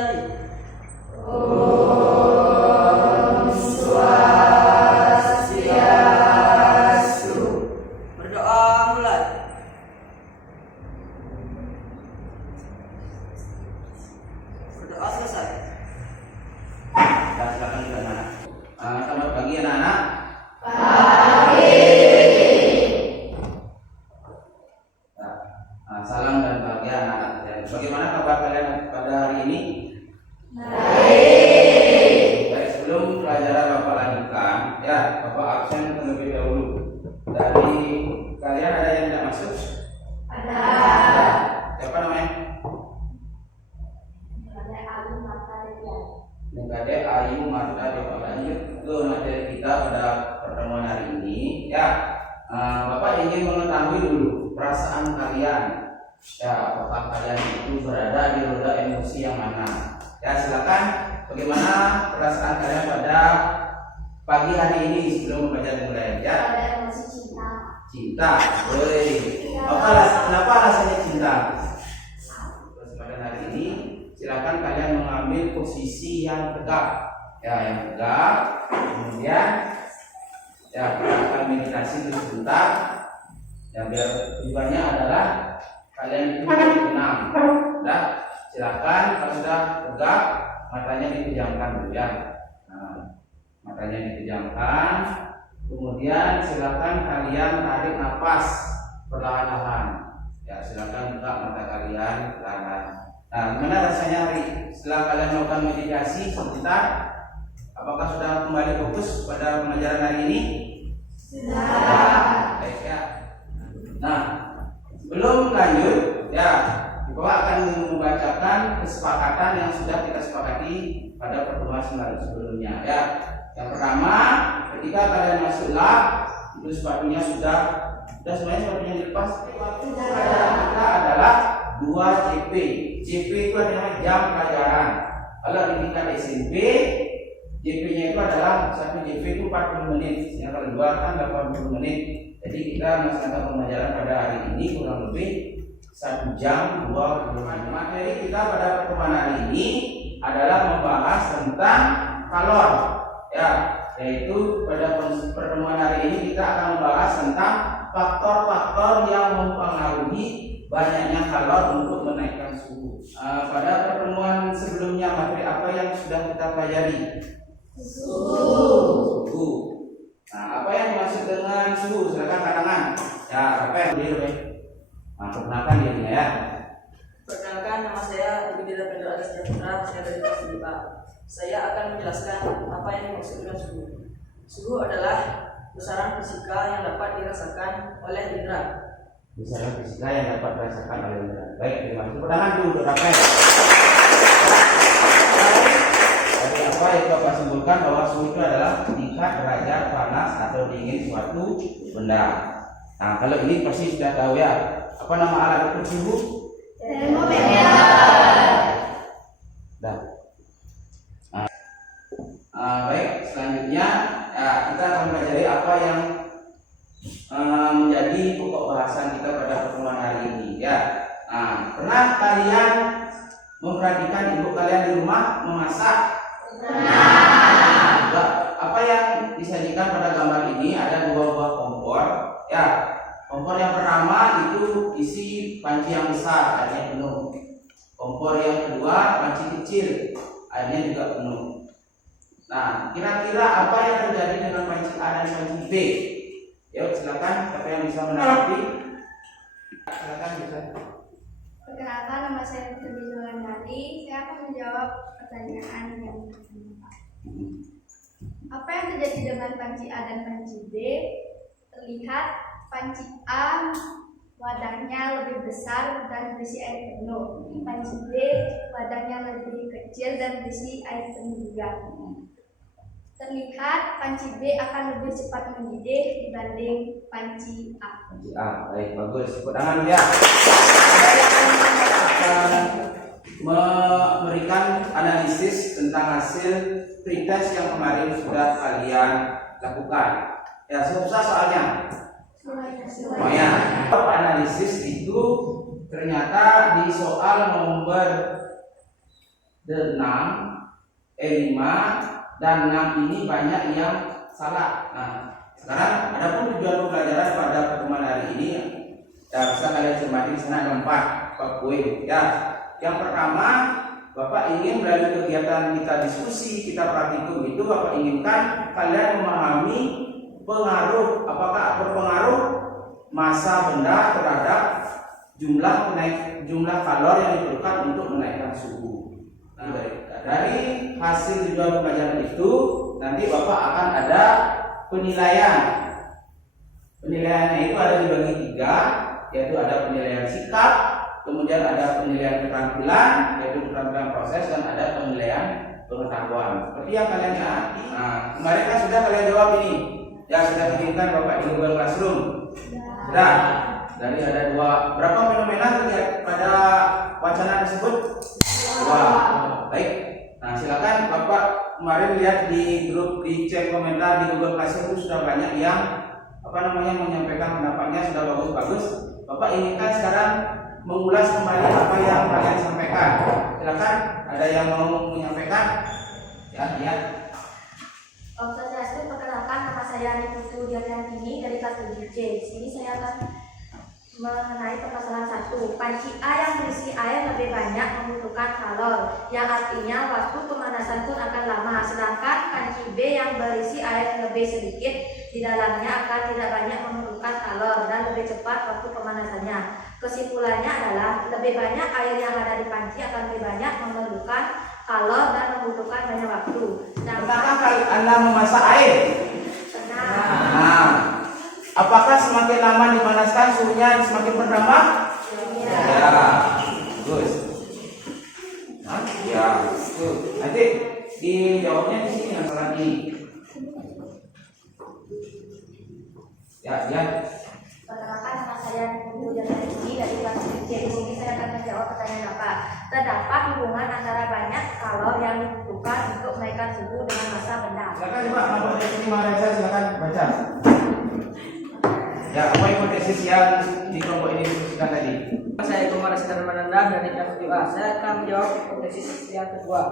kembali. Om Swastiastu. Berdoa mulai. Berdoa selesai. Silakan juga anak. Selamat pagi anak-anak. Salam dan bahagia anak-anak. Bagaimana kabar kalian pada hari ini? Baik, sebelum pelajaran Bapak lanjutkan, ya Bapak absen terlebih dahulu. Dari kalian ada yang tidak masuk? Ada. Siapa namanya? Negade Ayu Marta Dewa. Itu materi kita pada pertemuan hari ini. Ya, Bapak ingin mengetahui dulu perasaan kalian. Ya, apakah kalian itu berada di roda emosi yang mana? Ya, silakan. Bagaimana perasaan kalian pada pagi hari ini sebelum belajar mulai? Ya. Ada emosi cinta. Cinta. Boleh. Kenapa rasanya cinta? Terus pada hari ini silakan kalian mengambil posisi yang tegak. Ya, yang tegak. Kemudian ya kita akan meditasi dulu sebentar. Ya, biar tujuannya adalah kalian itu tenang. Nah, silakan kalau sudah tegak matanya dipejamkan dulu ya. Nah, matanya dipejamkan. Kemudian silakan kalian tarik nafas perlahan-lahan. Ya, silakan buka mata kalian perlahan. Nah, gimana rasanya hari setelah kalian melakukan meditasi sebentar? Apakah sudah kembali fokus pada pelajaran hari ini? Sudah. Baik ya. Nah, sebelum lanjut, ya, Bapak akan membacakan kesepakatan yang sudah kita sepakati pada pertemuan sebelumnya. Ya, yang pertama, ketika kalian masuk lab, itu sepatunya sudah semuanya sepatunya dilepas. Kita adalah 2 JP. JP itu adalah jam pelajaran. Kalau di tingkat SMP, JP-nya itu adalah 1 JP itu 40 menit. Yang kalau luar kan 80 menit. Jadi kita melaksanakan pembelajaran pada hari ini kurang lebih 1 jam 20 menit. Materi kita pada pertemuan hari ini adalah membahas tentang kalor. Ya, yaitu pada pertemuan hari ini kita akan membahas tentang faktor-faktor yang mempengaruhi banyaknya kalor untuk menaikkan suhu. Pada pertemuan sebelumnya materi apa yang sudah kita pelajari? Suhu. Nah, apa yang dimaksud dengan suhu? Silakan katangan. Ya, apa yang diri? Perkenalkan dirinya ya. Perkenalkan, nama saya Ibidila Pedro Adas Jatutra, saya dari kelas 2A. Saya akan menjelaskan apa yang dimaksud dengan suhu. Suhu adalah besaran fisika yang dapat dirasakan oleh indera. Besaran fisika yang dapat dirasakan oleh indera. Baik, terima kasih. Pertangan dulu untuk Rafael. Dari apa yang Bapak simpulkan bahwa suhu itu adalah tingkat derajat panas atau dingin suatu benda. Nah, kalau ini pasti sudah tahu ya. Apa nama alat ukur suhu? Termometer. Dah. Baik, selanjutnya ya, kita akan mempelajari apa yang menjadi pokok bahasan kita pada pertemuan hari ini ya. Pernah kalian memperhatikan ibu kalian di rumah memasak? Nah, apa yang disajikan pada gambar ini ada 2 buah kompor ya. Kompor yang pertama itu isi panci yang besar, airnya penuh. Kompor yang kedua panci kecil, airnya juga penuh. Nah, kira-kira apa yang terjadi dengan panci A dan panci B? Yuk, silakan siapa yang bisa menanggapi? Silakan bisa. Perkenalkan, nama saya Putri Zulandari. Saya akan menjawab pertanyaan yang pertama. Apa yang terjadi dengan panci A dan panci B? Terlihat panci A wadahnya lebih besar dan berisi air penuh. Panci B wadahnya lebih kecil dan berisi air penuh juga. Terlihat panci B akan lebih cepat mendidih dibanding panci A. Panci A, baik, bagus. Tepuk tangan ya. Akan memberikan analisis tentang hasil pretest yang kemarin sudah kalian lakukan. Ya, susah soalnya. Semuanya. Analisis itu ternyata di soal nomor 5 dan 6 ini banyak yang salah. Nah, sekarang adapun tujuan pembelajaran pada pertemuan hari ini ya bisa kalian cermati di sana ada 4 poin. Ya, yang pertama Bapak ingin melalui kegiatan kita diskusi, kita praktikum itu Bapak inginkan kalian memahami pengaruh, apakah berpengaruh massa benda terhadap jumlah kalor yang diperlukan untuk menaikkan suhu. Nah, dari hasil tujuan pembelajaran itu nanti Bapak akan ada penilaian. Penilaiannya itu ada dibagi 3, yaitu ada penilaian sikap, kemudian ada penilaian keterampilan, yaitu keterampilan proses, dan ada penilaian pengetahuan. Seperti yang kalian lihat. Nah, kemarin kan sudah kalian jawab ini. Ya, sudah dikirimkan Bapak di Google Classroom. Sudah. Dari ada 2. Berapa fenomena terlihat pada wacana tersebut? 2. Baik. Nah, silakan Bapak kemarin lihat di grup, di chat komentar di Google Classroom sudah banyak yang menyampaikan pendapatnya sudah bagus-bagus. Bapak inginkan sekarang mengulas kembali apa yang kalian sampaikan. Silakan, ada yang mau menyampaikan? Ya. Observasi, perkenalkan, nama saya Ani Putu Dianantini dari kelas 7C. Di sini saya akan mengenai permasalahan 1. Panci A yang berisi air lebih banyak membutuhkan kalor, yang artinya waktu pemanasan pun akan lama. Sedangkan panci B yang berisi air lebih sedikit, di dalamnya akan tidak banyak memerlukan kalor dan lebih cepat waktu pemanasannya. Kesimpulannya adalah lebih banyak air yang ada di panci akan lebih banyak memerlukan kalor dan membutuhkan banyak waktu. Pernahkah Anda memasak air? Nah, apakah semakin lama dipanaskan suhunya semakin bertambah? Ya, bagus. Ya, nanti dijawabnya di sini masalah ini. Ya. Perkenalkan, nama saya Putu Dianantini dari kelas 7C. Di sini saya akan menjawab pertanyaan Bapak. Terdapat hubungan antara banyak kalor yang dibutuhkan untuk menaikkan suhu dengan massa benda. Silakan coba kelompok dari sini Marisa, silakan baca. Ya, apa hipotesis yang di kelompok ini disebutkan tadi? Saya Kumar Sidarmananda dari kelas 7A. Saya akan menjawab hipotesis yang kedua.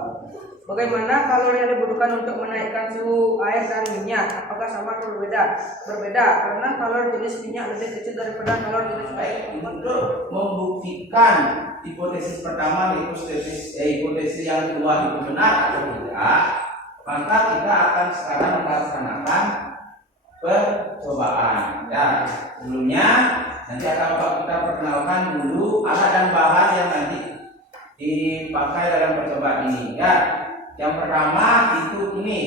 Bagaimana kalori yang dibutuhkan untuk menaikkan suhu air dan minyak? Apakah sama atau berbeda? Berbeda, karena kalori jenis minyak lebih kecil daripada kalori jenis air. Untuk membuktikan hipotesis pertama, hipotesis yang kedua itu benar atau tidak, maka kita akan sekarang melaksanakan percobaan. Ya, sebelumnya nanti akan kita perkenalkan dulu alat dan bahan yang nanti dipakai dalam percobaan ini. Ya, yang pertama itu ini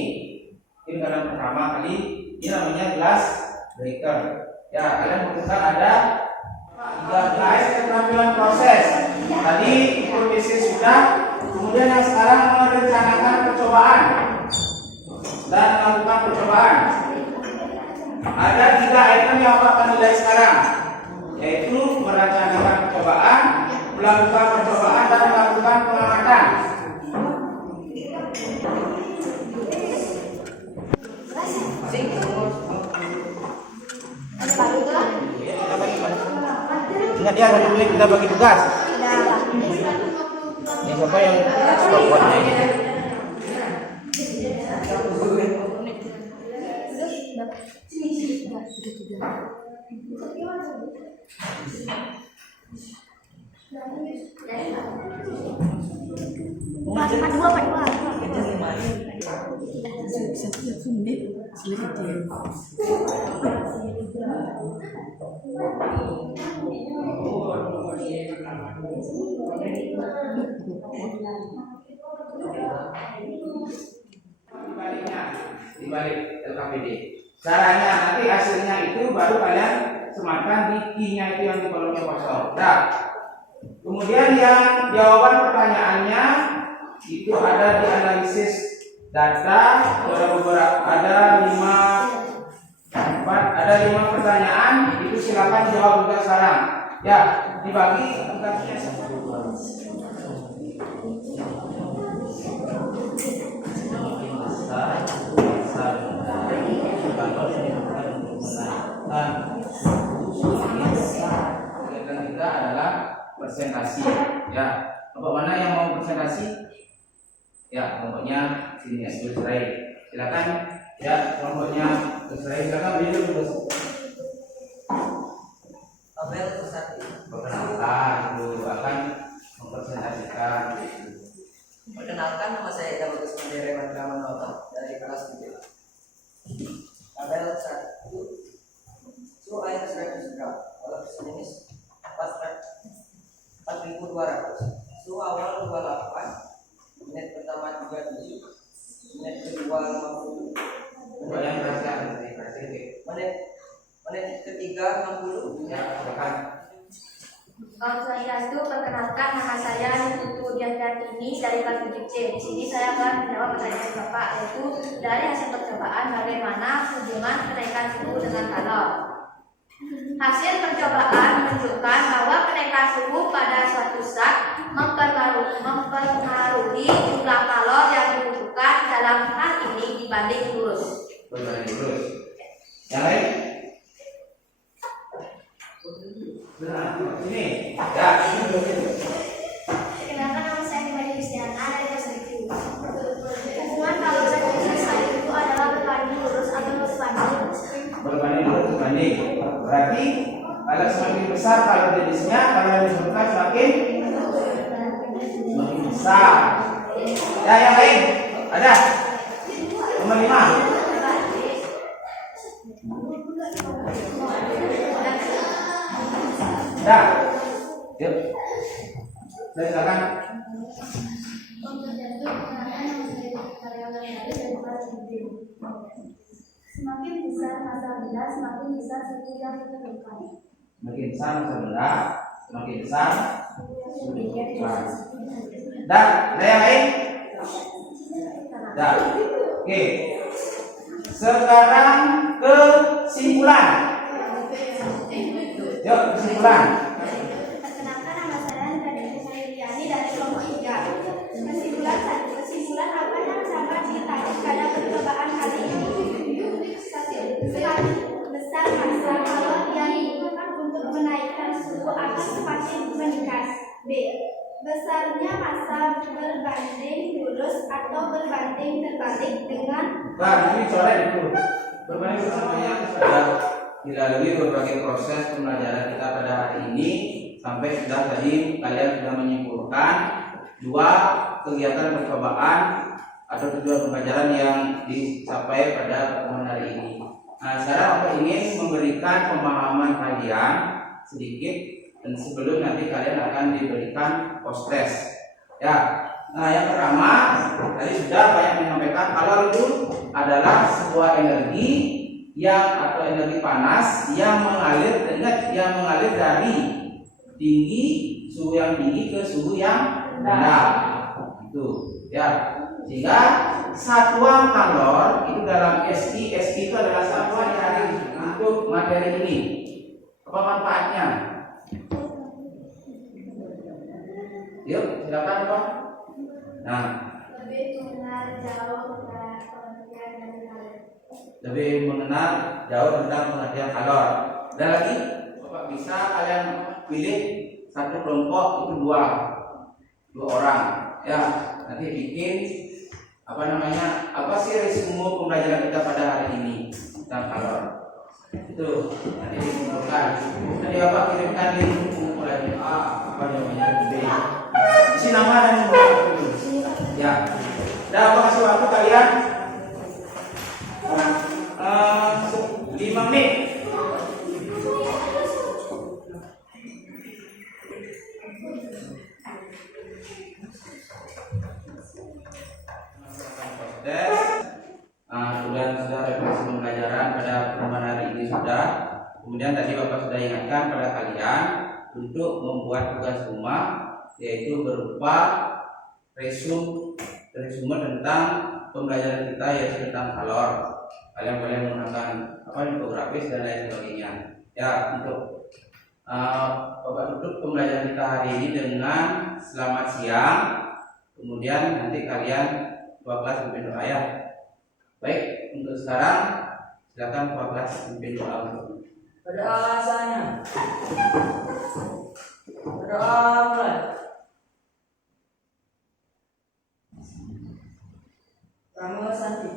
dalam pertama kali ini namanya glass breaker. Ya, kalian butuhkan ada 13 keterampilan proses. Tadi hipotesis sudah, kemudian yang sekarang merencanakan percobaan dan melakukan percobaan. Ada 3 item yang Bapak akan nilai sekarang, yaitu merencanakan percobaan, melakukan percobaan, dan melakukan pengamatan. Ingat ya, hari ini kita bagi tugas. Ini siapa yang suka buatnya ini? Dibalik LKPD. Caranya nanti hasilnya itu baru kalian sematkan di key-nya itu yang di kolomnya kosong. Nah, kemudian yang jawaban pertanyaannya itu ada di analisis data. Ada 5 pertanyaan, itu silakan jawab juga sekarang. Ya, dibagi tugasnya kegiatan kita adalah presentasi. Ya, Bapak mana yang mau presentasi? Ya, kelompoknya sini ya, Sulsrai. Silakan ya, kelompoknya Sulsrai. Silakan berdiri dulu. Tabel satu. Perkenalkan dulu akan mempresentasikan. Perkenalkan, nama saya Ida Bagus Mandiri Mandramanota dari kelas 3. Tabel 1. Suhu air sesuai sudah. Kalau jenis 4.200. Suhu awal 28. Menit pertama 37. Menit kedua 50. Yang perhatian, Menit ketiga 60. ya, silakan. Swastiastu, perkenalkan nama saya Putu Diantartini dari kelas 7C. Di sini saya akan menjawab pertanyaan Bapak, yaitu dari hasil percobaan bagaimana hubungan kenaikan suhu dengan kalor. Hasil percobaan menunjukkan bahwa kenaikan suhu pada suatu zat mempengaruhi jumlah kalor yang dibutuhkan dalam hal ini dibanding lurus. Berbanding lurus. Yang lain? Benar, sini. Ya, ini dulu. Perkenalkan, nama saya Dimari Kristiana dari kelas 7. Hubungan kalor dan jumlah itu adalah berbanding lurus atau berbanding. Berbanding lurus berbanding. Berarti kalau semakin besar kalau jenisnya, kalau yang dibutuhkan semakin besar. Ya, yang lain ada. Nomor 5. Dah. Yuk. Saya silakan. Semakin besar masa benda, semakin besar suhu yang ditentukan. Makin besar masa benda, semakin besar. Dah, ada yang lain? Dah. Oke. Sekarang kesimpulan. Yuk, kesimpulan. Perkenalkan, nama saya Nadine Sairiani dari kelompok 3. Kesimpulan 1. Kesimpulan apa yang dapat ditarik pada percobaan kali ini? 1. Semakin besar massa kalor yang dibutuhkan untuk menaikkan suhu akan semakin meningkat. B. Besarnya massa berbanding lurus atau berbanding terbalik dengan. Nah, ini coret dulu. Berbanding lurus semuanya sudah dilalui berbagai proses pembelajaran kita pada hari ini sampai sudah tadi kalian sudah menyimpulkan 2 kegiatan percobaan atau tujuan pembelajaran yang dicapai pada pertemuan hari ini. Nah, sekarang aku ingin memberikan pemahaman kalian sedikit dan sebelum nanti kalian akan diberikan post test. Ya. Nah, yang pertama tadi sudah banyak menyampaikan kalau itu adalah sebuah energi atau energi panas yang mengalir, ingat yang mengalir dari suhu yang tinggi ke suhu yang rendah. Itu ya. Sehingga satuan kalor itu dalam SI itu adalah satuan dari untuk materi ini. Apa manfaatnya? Yuk, silakan Pak. Nah, Lebih mengenal jauh pengertian dari kalor. lebih mengenal jauh tentang pengertian kalor. Dan lagi, Bapak bisa kalian pilih satu kelompok itu dua orang. Ya, nanti bikin apa sih resume pembelajaran kita pada hari ini tentang kalor. Itu nanti dikumpulkan. Nanti Bapak kirimkan di kumpulan A, apa namanya B. Isi nama dan nomor dulu. Ya. Dan Bapak kasih waktu kalian 5 menit. Sudah refleksi pembelajaran pada pertemuan hari ini sudah. Kemudian tadi Bapak sudah ingatkan pada kalian untuk membuat tugas rumah, yaitu berupa resume tentang pembelajaran kita, yaitu tentang kalor. Kalian boleh menggunakan infografis dan lain sebagainya. Ya, untuk Bapak tutup pembelajaran kita hari ini dengan selamat siang. Kemudian nanti kalian 12 pimpin doa ya. Baik, untuk sekarang silakan 12 pimpin doa. Berdoa alasannya. Berdoa mulai. pesan